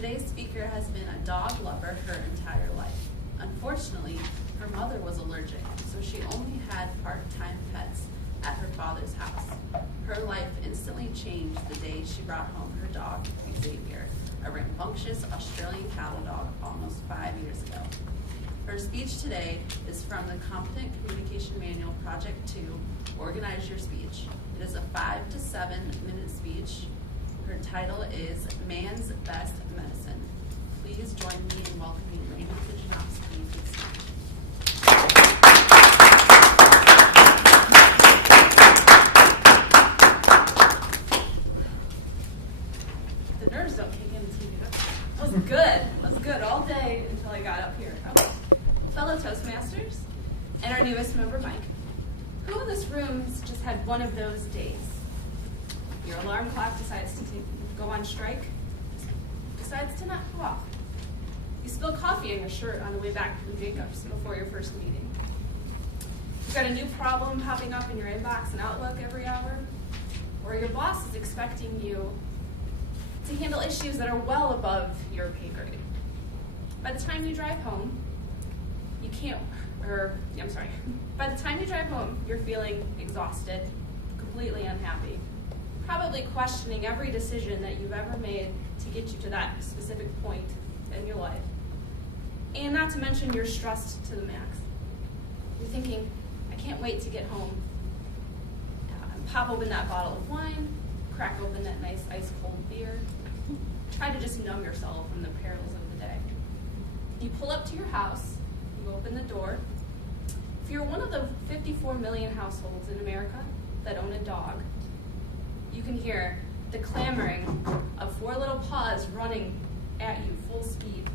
Today's speaker has been a dog lover her entire life. Unfortunately, her mother was allergic, so she only had part-time pets at her father's house. Her life instantly changed the day she brought home her dog, Xavier, a rambunctious Australian cattle dog, almost 5 years ago. Her speech today is from the Competent Communication Manual, Project 2, Organize Your Speech. It is a 5 to 7 minute speech. Her title is Man's Best Medicine. Please join me in welcoming Randi Bujnovsky to the stage. The nerves don't kick in until you get up here. That was good. That was good all day until I got up here. Okay. Fellow Toastmasters and our newest member, Mike. Who in this room has just had one of those days? Your alarm clock decides to go on strike, decides to not go off. You spill coffee in your shirt on the way back from Jacob's before your first meeting. You've got a new problem popping up in your inbox and Outlook every hour, or your boss is expecting you to handle issues that are well above your pay grade. By the time you drive home, by the time you drive home, you're feeling exhausted, completely unhappy, probably questioning every decision that you've ever made to get you to that specific point in your life. And not to mention you're stressed to the max. You're thinking, I can't wait to get home, pop open that bottle of wine, crack open that nice ice cold beer, try to just numb yourself from the perils of the day. You pull up to your house, you open the door. If you're one of the 54 million households in America that own a dog, you can hear the clamoring of 4 little paws running at you full speed.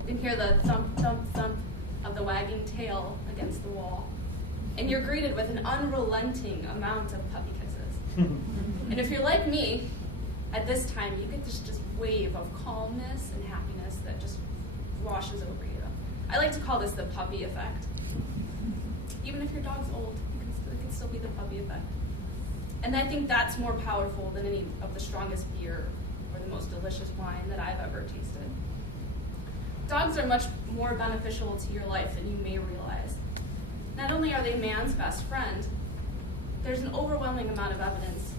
You can hear the thump, thump, thump of the wagging tail against the wall. And you're greeted with an unrelenting amount of puppy kisses. And if you're like me, at this time, you get this just wave of calmness and happiness that just washes over you. I like to call this the puppy effect. Even if your dog's old, it can still be the puppy effect. And I think that's more powerful than any of the strongest beer or the most delicious wine that I've ever tasted. Dogs are much more beneficial to your life than you may realize. Not only are they man's best friend, there's an overwhelming amount of evidence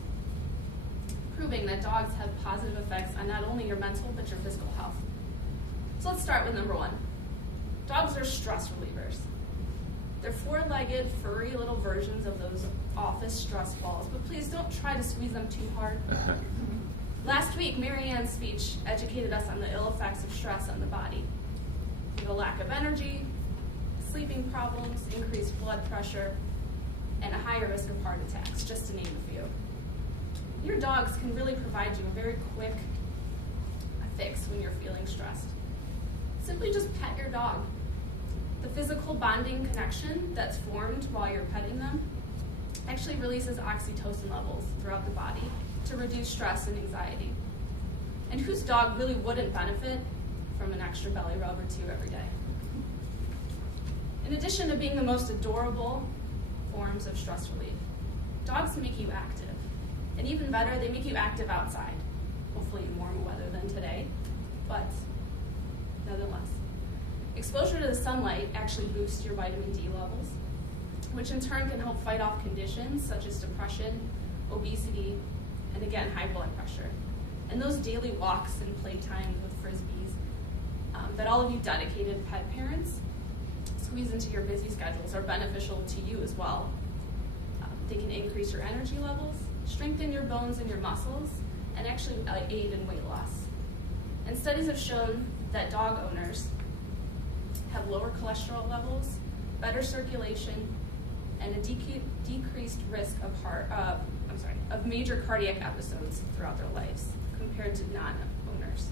proving that dogs have positive effects on not only your mental but your physical health. So let's start with number 1. Dogs are stress relievers. They're 4-legged, furry little versions of those office stress balls, but please don't try to squeeze them too hard. Last week, Mary Ann's speech educated us on the ill effects of stress on the body. The lack of energy, sleeping problems, increased blood pressure, and a higher risk of heart attacks, just to name a few. Your dogs can really provide you a very quick fix when you're feeling stressed. Simply just pet your dog. The physical bonding connection that's formed while you're petting them actually releases oxytocin levels throughout the body to reduce stress and anxiety. And whose dog really wouldn't benefit from an extra belly rub or 2 every day? In addition to being the most adorable forms of stress relief, dogs make you active. And even better, they make you active outside, hopefully in warmer weather than today, but nonetheless. Exposure to the sunlight actually boosts your vitamin D levels, which in turn can help fight off conditions such as depression, obesity, and again, high blood pressure. And those daily walks and playtime with frisbees that all of you dedicated pet parents squeeze into your busy schedules are beneficial to you as well. They can increase your energy levels, strengthen your bones and your muscles, and actually aid in weight loss. And studies have shown that dog owners have lower cholesterol levels, better circulation, and a decreased risk of major cardiac episodes throughout their lives compared to non-owners.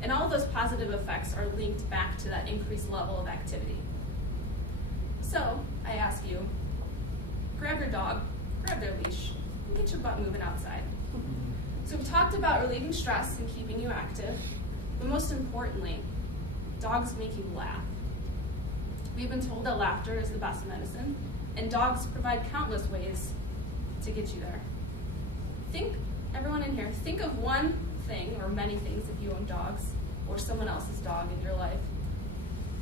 And all of those positive effects are linked back to that increased level of activity. So I ask you, grab your dog, grab their leash, and get your butt moving outside. So we've talked about relieving stress and keeping you active, but most importantly, dogs make you laugh. We've been told that laughter is the best medicine, and dogs provide countless ways to get you there. Everyone in here, think of one thing, or many things if you own dogs, or someone else's dog in your life,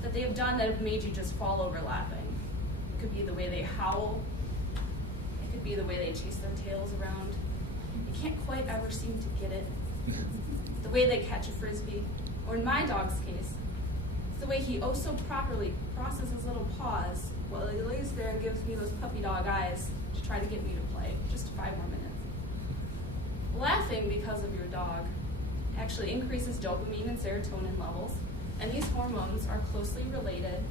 that they have done that have made you just fall over laughing. It could be the way they howl. It could be the way they chase their tails around. You can't quite ever seem to get it. The way they catch a frisbee. Or in my dog's case, it's the way he oh so properly crosses his little paws while he lays there and gives me those puppy dog eyes to try to get me to play just 5 more minutes. Laughing because of your dog actually increases dopamine and serotonin levels, and these hormones are closely related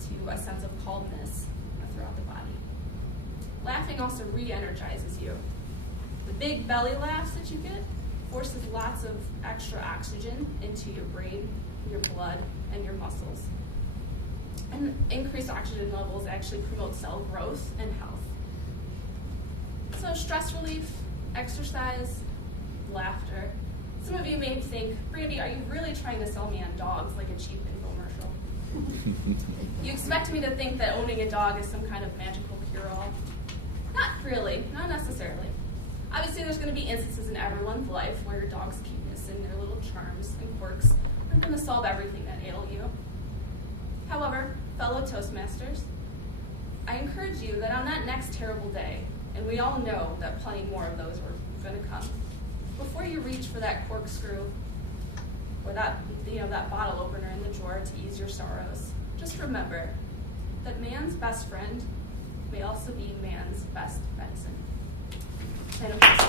to a sense of calmness throughout the body. Laughing also re-energizes you. The big belly laughs that you get forces lots of extra oxygen into your brain, your blood, and your muscles. And increased oxygen levels actually promote cell growth and health. So stress relief, exercise, laughter. Some of you may think, Randi, are you really trying to sell me on dogs like a cheap infomercial? You expect me to think that owning a dog is some kind of magical cure-all. Not really, not necessarily. Obviously, there's going to be instances in everyone's life where your dog's cuteness and their little charms and quirks aren't going to solve everything that ails you. However, fellow Toastmasters, I encourage you that on that next terrible day, and we all know that plenty more of those are going to come, before you reach for that corkscrew or that bottle opener in the drawer to ease your sorrows, just remember that man's best friend may also be man's best medicine. And of course,